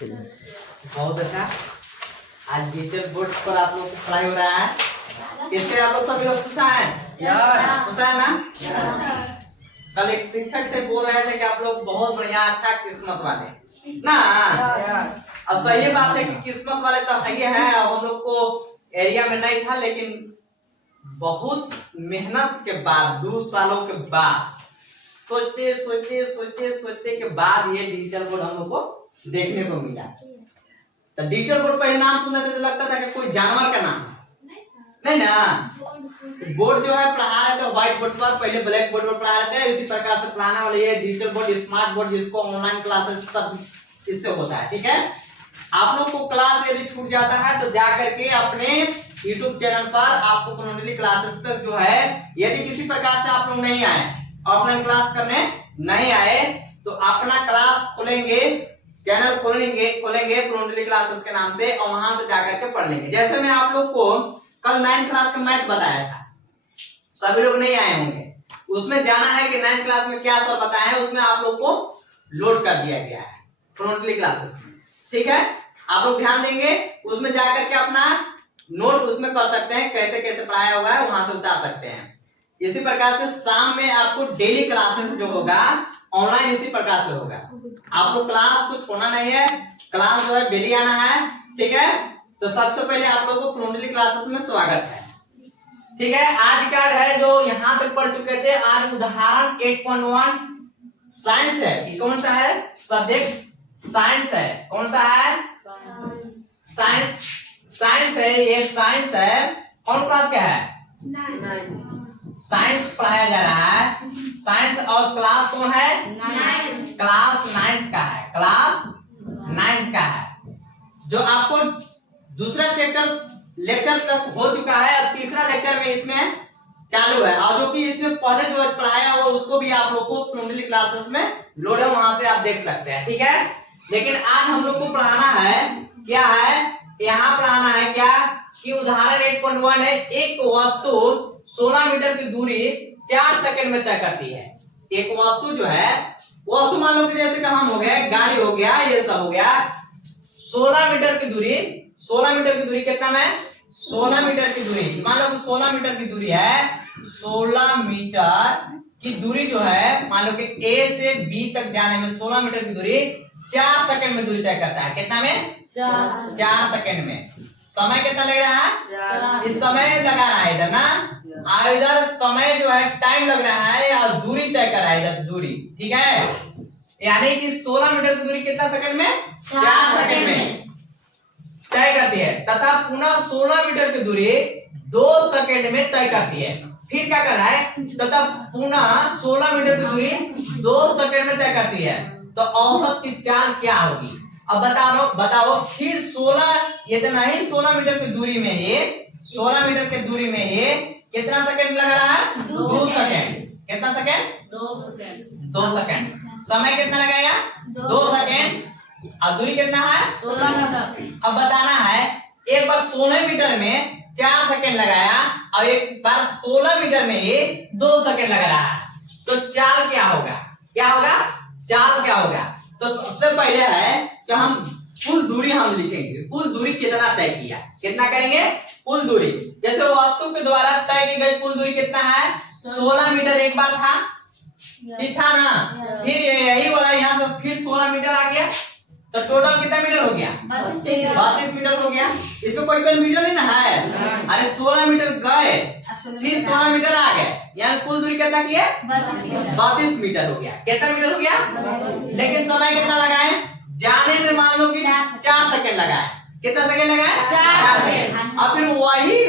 बहुत अच्छा। आज डिजिटल बोर्ड पर आप लोग को पढ़ाई हो रहा है। इससे आप लोग सभी लोग खुश हैं? खुश है ना? कल एक शिक्षक थे बोल रहे थे कि आप लोग बहुत बढ़िया अच्छा किस्मत वाले ना। अब सही बात है कि किस्मत वाले तो है ही है। अब हम लोग को एरिया में नहीं था, लेकिन बहुत मेहनत के बाद 2 सालों के बाद सोचते सोचते सोचते सोचते के बाद ये डिजिटल बोर्ड हम लोग को देखने को मिला। तो डिजिटल बोर्ड पर नाम सुनने से तो लगता था कि कोई जानवर का नाम नहीं ना। बोर्ड जो है पढ़ा रहे थे व्हाइट बोर्ड पर, पहले ब्लैक बोर्ड पर पढ़ा रहे थे, उसी प्रकार से पढ़ाने वाले ये डिजिटल बोर्ड, स्मार्ट बोर्ड, जिसको ऑनलाइन क्लासेस सब इससे होता है। ठीक है, आप लोग को क्लास यदि छूट जाता है तो जा करके अपने YouTube चैनल पर आपको कम्युनिटी क्लासेस पर जो है, यदि किसी प्रकार से आप लोग नहीं आए, ऑफलाइन क्लास करने नहीं आए, तो अपना क्लास खोलेंगे, चैनल खोलेंगे कम्युनिटी क्लासेस के नाम से, और वहां से जाकर के पढ़ लेंगे। जैसे मैं आप लोग को कल 9th क्लास का मैथ बताया था, सभी लोग नहीं आए होंगे, उसमें जाना है कि 9th क्लास में क्या सर बताया है, उसमें आप लोग को लोड कर दिया गया है कम्युनिटी क्लासेस में। ठीक है, आप लोग ध्यान देंगे, उसमें जाकर के अपना नोट उसमें कर सकते हैं, कैसे कैसे पढ़ाया हुआ है वहां से उतार सकते हैं। इसी प्रकार से शाम में आपको डेली क्लासेस जो होगा ऑनलाइन इसी प्रकार से होगा। आपको क्लास को छोड़ना नहीं है, क्लास जो है डेली आना है। ठीक है, तो सबसे पहले आप लोगों को फ्रंटली क्लासेस में स्वागत है। ठीक है, आज का है जो यहां तक पढ़ चुके थे, आज उदाहरण 8.1 साइंस है। ये कौन सा है सब्जेक्ट? साइंस है। कौन सा है? साइंस। साइंस है, ये साइंस है। कौन क्लास का है? 9 साइंस पढ़ाया जा रहा है। साइंस और क्लास कौन है? 9 क्लास 9 का है, क्लास 9 का है। जो आपको दूसरा लेक्चर तक हो चुका है, अब तीसरा लेक्चर में इसमें चालू है, और जो कि इसमें पहले जो पढ़ाया हुआ उसको भी आप लोग को कम्युनिटी क्लासेस में लोड है, वहां से आप देख सकते हैं। ठीक है, लेकिन आज हम लोग को पढ़ाना है क्या है, यहाँ पढ़ाना है क्या कि उदाहरण 8.1 है। एक वस्तु 16 मीटर की दूरी 4 सेकंड में तय करती है। एक वस्तु जो है, वस्तु मान लो कि जैसे कि हम हो गए, गाड़ी हो गया, ये सब हो गया, 16 मीटर की दूरी, 16 मीटर की दूरी कितना है? 16 मीटर की दूरी, मान लो कि 16 मीटर की दूरी है, 16 मीटर की दूरी जो है, मान लो कि A से B तक जाने में 16 मीटर की दूरी 4 सेकंड में दूरी तय करता है। कितना में? 4 सेकंड में। समय कितना लग रहा है? इस समय लगा रहा है इधर ना, और इधर समय जो है टाइम लग रहा है, और दूरी तय कर रहा है इधर दूरी। ठीक है, यानी कि 16 मीटर की दूरी कितना सेकंड में? 4 सेकंड में तय करती है, तथा पुनः 16 मीटर की दूरी 2 सेकंड में तय करती है। फिर क्या कर रहा है? तथा पुनः 16 मीटर की दूरी 2 सेकंड में तय करती है, तो औसत की चाल क्या होगी? अब बताओ फिर 16, इतना ही 16 मीटर की दूरी में ये 16 मीटर की दूरी में ये कितना सेकंड लग रहा है? 2 सेकंड। कितना सेकंड? 2 सेकंड। 2 सेकंड। समय कितना लगाया? 2 सेकंड। और दूरी कितना है? 16 मीटर। अब बताना है, एक बार 16 मीटर में 4 सेकंड लगाया, और एक बार 16 मीटर में ये 2 सेकंड लग रहा है, तो चाल क्या होगा? क्या होगा? चाल क्या होगा? तो सबसे पहले है कि हम कुल दूरी हम लिखेंगे, कुल दूरी कितना तय किया, कितना करेंगे? कुल दूरी। जैसे वस्तु के द्वारा तय की गई कुल दूरी कितना है? 16 मीटर एक बार था, ठीक था ना, फिर यही वाला यहाँ से फिर 16 मीटर आ गया, तो टोटल कितना मीटर हो गया? 32 मीटर हो गया। इसमें कोई कंफ्यूजन नहीं ना है? अरे 16 मीटर गए, फिर 16 मीटर आ गए, यानी कुल दूरी कितना किया? 32 मीटर हो गया। कितना मीटर हो गया? लेकिन समय कितना लगाए? जाने में मान लो कि 4 सेकंड लगाए। कितना सेकंड लगाए? 4 सेकंड। और फिर वही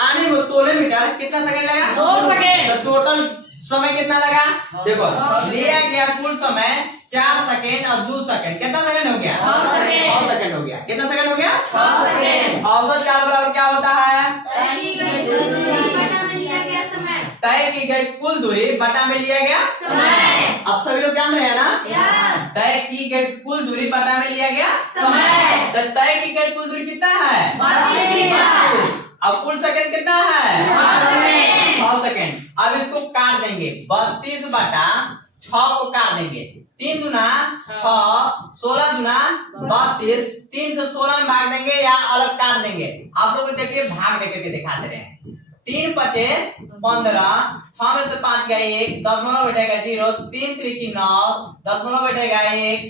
आने में 16 मीटर कितना सेकंड लगा? 2 सेकंड। तो टोटल समय कितना लगा? देखो, लिया गया कुल समय 4 सेकंड और 2 सेकंड, कितना सेकंड हो गया? 6 सेकंड हो गया। कितना सेकंड हो गया? 6 सेकंड। औसत काल बराबर क्या होता है? तय की गई कुल दूरी बटा में लिया गया समय। तय की गई कुल दूरी बटा में लिया गया समय। अब सभी लोग जान रहे हैं ना? यस। तय की गई कुल दूरी बटा में लिया गया समय। तो तय की गई कुल दूरी कितना है? 32 मीटर। अब कुल सेकंड कितना है? 6 सेकंड। 6 सेकंड। अब इसको काट देंगे, 32 बटा 6 को काट देंगे। 3 दूना 6, 16 दूना 32, 3 से 16 में भाग देंगे या अलग काट देंगे। आप लोग देखिए भाग देकर के दिखा दे रहे हैं। 3 पचे 15, 6 में से 5 गए 1, दशमलव बैठेगा 0, 3 त्रिकी 9, दशमलव बैठेगा 1,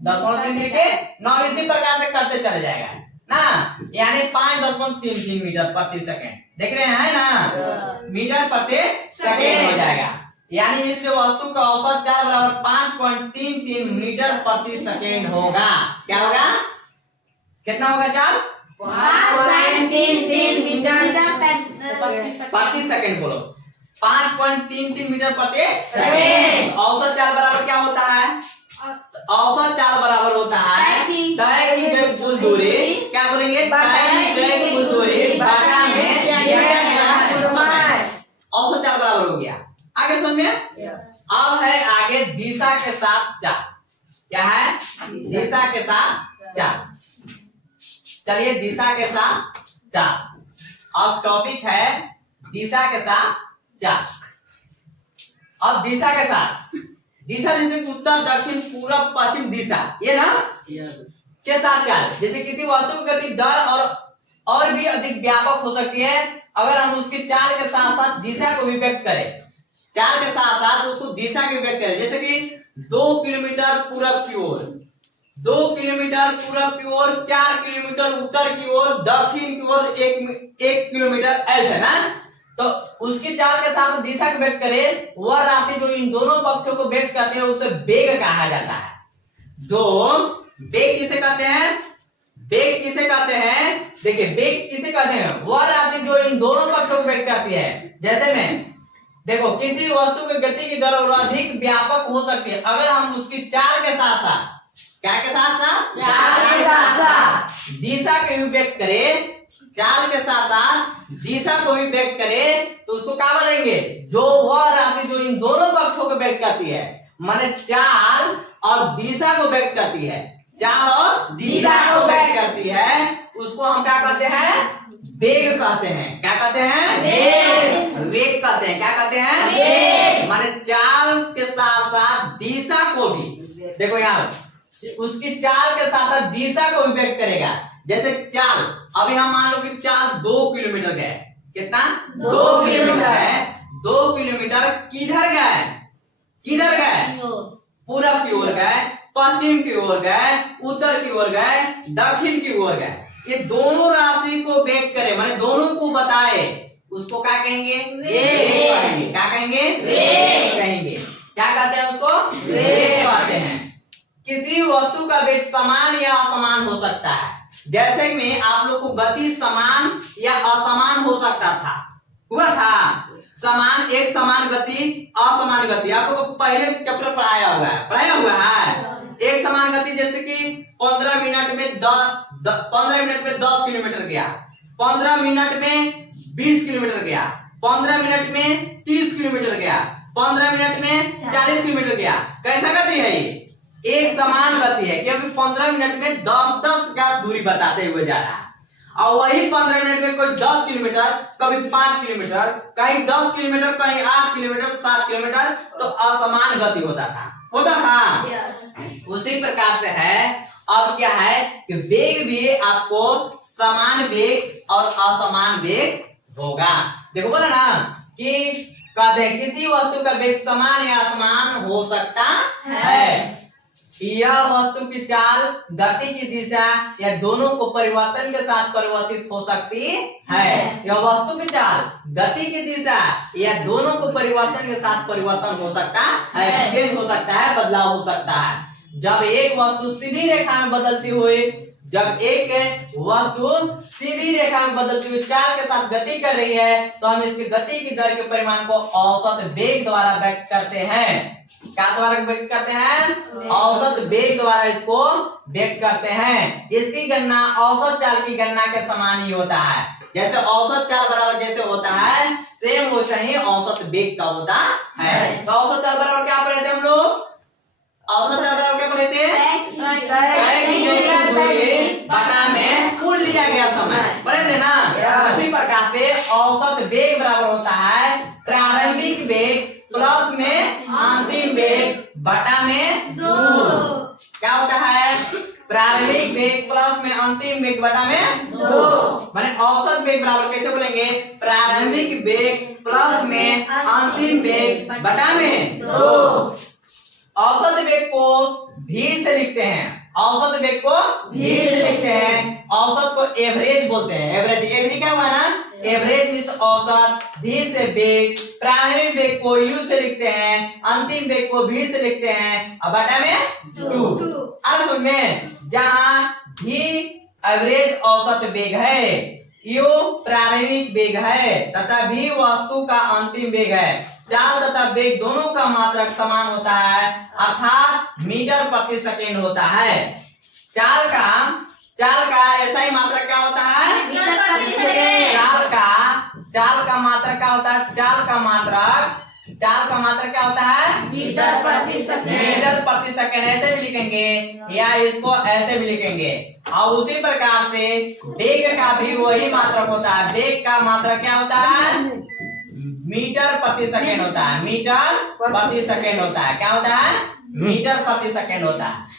दशमलव 3 त्रिके 9। इसी प्रकार से करते चले जाएगा ना, यानी 5.33 मीटर प्रति सेकंड। देख रहे हैं ना, मीटर प्रति सेकंड हो जाएगा। यानी इस वस्तु का औसत चाल बराबर 5.33 मीटर प्रति सेकंड होगा। क्या होगा, कितना होगा चाल? 5.33 मीटर प्रति सेकंड। बोलो 5.33 मीटर प्रति सेकंड। औसत चाल बराबर क्या होता है? औसत चाल बराबर होता है तय की गई कुल दूरी। क्या बोलेंगे? तय की गई कुल दूरी बटा में दिया गया समय। औसत चाल बराबर हो गया। आगे सुन में अब है आगे दिशा के साथ चाल। क्या है? दिशा के साथ चाल। चलिए दिशा के साथ चाल। अब टॉपिक है दिशा के साथ चाल। अब दिशा के साथ, दिशा जैसे उत्तर दक्षिण पूरब पश्चिम दिशा, ये ना के साथ चाल। जैसे किसी वस्तु की गति दर और भी अधिक व्यापक हो सकती है अगर हम उसकी चाल के साथ साथ दिशा को भी व्यक्त करें। चाल के साथ साथ उसको दिशा को व्यक्त करें। जैसे कि 2 किलोमीटर पूरब की ओर, 2 किलोमीटर पूरब की ओर, 4 किलोमीटर उत्तर की ओर, दक्षिण की ओर 1 किलोमीटर, ऐसे ना। तो उसकी चाल के साथ दिशा को व्यक्त करें, वह राशि जो इन दोनों पक्षों को व्यक्त करते हैं उसे वेग कहा जाता है। जो वेग किसे कहते हैं? वेग किसे कहते हैं? देखिए वेग किसे कहते हैं? वह राशि जो इन दोनों पक्षों को व्यक्त करती है। जैसे में देखो किसी वस्तु की गति की दर और अधिक व्यापक हो सकती है अगर हम उसकी चाल के साथ साथ, क्या के साथ साथ? चाल के साथ साथ दिशा को भी व्यक्त करें। चाल के साथ साथ दिशा को भी व्यक्त करें तो उसको क्या बोलेंगे? जो वह राशि जो इन दोनों पक्षों को व्यक्त करती है, माने चाल और दिशा को व्यक्त करती है, चाल और दिशा को व्यक्त करती है, उसको हम क्या कहते हैं? वेग कहते हैं। क्या कहते हैं? वेग। वेग कहते हैं। क्या कहते हैं? वेग। माने चाल के साथ साथ दिशा को भी, देखो यहाँ उसकी चाल के साथ साथ दिशा को भी व्यक्त करेगा। जैसे चाल, अभी हम मान लो कि चाल 2 किलोमीटर गए। कितना? 2 किलोमीटर गए। 2 किलोमीटर किधर गए? किधर गए? पूरब की ओर गए, पश्चिम की ओर गए, उत्तर की ओर गए, दक्षिण की ओर गए। ये दोनों राशि को व्यक्त करे, माने दोनों को बताए, उसको क्या कहेंगे? वेग कहेंगे। क्या कहेंगे? वेग कहेंगे। क्या कहते हैं उसको? वेग कहते हैं। किसी वस्तु का वेग समान या असमान हो सकता है। जैसे में आप लोग को गति समान या असमान हो सकता था, हुआ था। समान, एक समान गति, असमान गति आप लोग को पहले चैप्टर पढ़ाया हुआ है। एक समान गति जैसे कि 15 मिनट में 10 किलोमीटर गया, 15 मिनट में 20 किलोमीटर गया, 15 मिनट में 30 किलोमीटर गया, 15 मिनट में 40 किलोमीटर गया। कैसा गति है ये? एक समान गति है, क्योंकि 15 मिनट में 10 का दूरी बताते हुए जा रहा है। और वही 15 मिनट में कोई 10 किलोमीटर, कभी 5 किलोमीटर, कहीं 10 किलोमीटर, कहीं 8 किलोमीटर, 7 किलोमीटर, तो असमान गति होता था। उसी प्रकार से है। अब क्या है कि वेग भी आपको समान वेग और असमान वेग होगा। देखो बोला ना कि कहते हैं किसी वस्तु का वेग समान या असमान हो सकता है। यह वस्तु की चाल, गति की दिशा या दोनों को परिवर्तन के साथ परिवर्तित हो सकती है। यह वस्तु की चाल, गति की दिशा या दोनों को परिवर्तन के साथ परिवर्तन हो सकता है, चेंज हो सकता है, बदलाव हो सकता है। जब एक वस्तु सीधी रेखा में बदलती हुई, जब एक वस्तु सीधी रेखा में बदलती हुई चाल के साथ गति कर रही है तो हम इसकी गति की दर के परिमाण को औसत वेग द्वारा व्यक्त करते हैं। क्या द्वारा व्यक्त करते हैं? औसत वेग द्वारा इसको व्यक्त करते हैं। इसकी गणना औसत चाल की गणना के समान ही होता है। जैसे औसत चाल बराबर जैसे होता है, सेम वैसे ही औसत वेग का होता है। तो औसत चाल बराबर क्या पढ़े थे हम लोग? औसत चाल बराबर क्या पढ़े थे? तय की गई कुल दूरी बटा में कुल लिया गया समय, पढ़े थे ना। उसी प्रकार से औसत वेग बराबर होता है प्रारंभिक वेग प्लस में अंतिम वेग बटा में 2 क्या होता है? प्रारंभिक वेग प्लस में अंतिम वेग बटा में 2 माने औसत वेग बराबर कैसे बोलेंगे? प्रारंभिक वेग प्लस में अंतिम वेग बटा में 2। औसत वेग को v से लिखते हैं, औसत वेग को v से लिखते हैं, औसत को एवरेज बोलते हैं। एवरेज एवरेज क्या हुआ ना? एवरेज मींस औसत, v से वेग, प्रारंभिक वेग को u से लिखते हैं, अंतिम वेग को v से लिखते हैं, अब बटा में 2। अब में जहां v एवरेज औसत वेग है, u प्रारंभिक वेग है तथा v वस्तु का अंतिम वेग है, चाल तथा वेग दोनों का मात्रक समान होता है अर्थात मीटर प्रति सेकेंड होता है। चाल का ऐसा ही मात्रक क्या होता है? मीटर प्रति सेकंड। चाल का मात्रक क्या होता है? चाल का मात्रक क्या होता है? मीटर प्रति सेकंड। मीटर प्रति सेकंड ऐसे भी लिखेंगे या इसको ऐसे भी लिखेंगे। और उसी प्रकार से वेग का भी वही मात्रक होता है। वेग का मात्रक क्या होता है? मीटर प्रति सेकंड होता है। मीटर प्रति सेकंड होता है। क्या होता है? मीटर प्रति सेकंड होता है।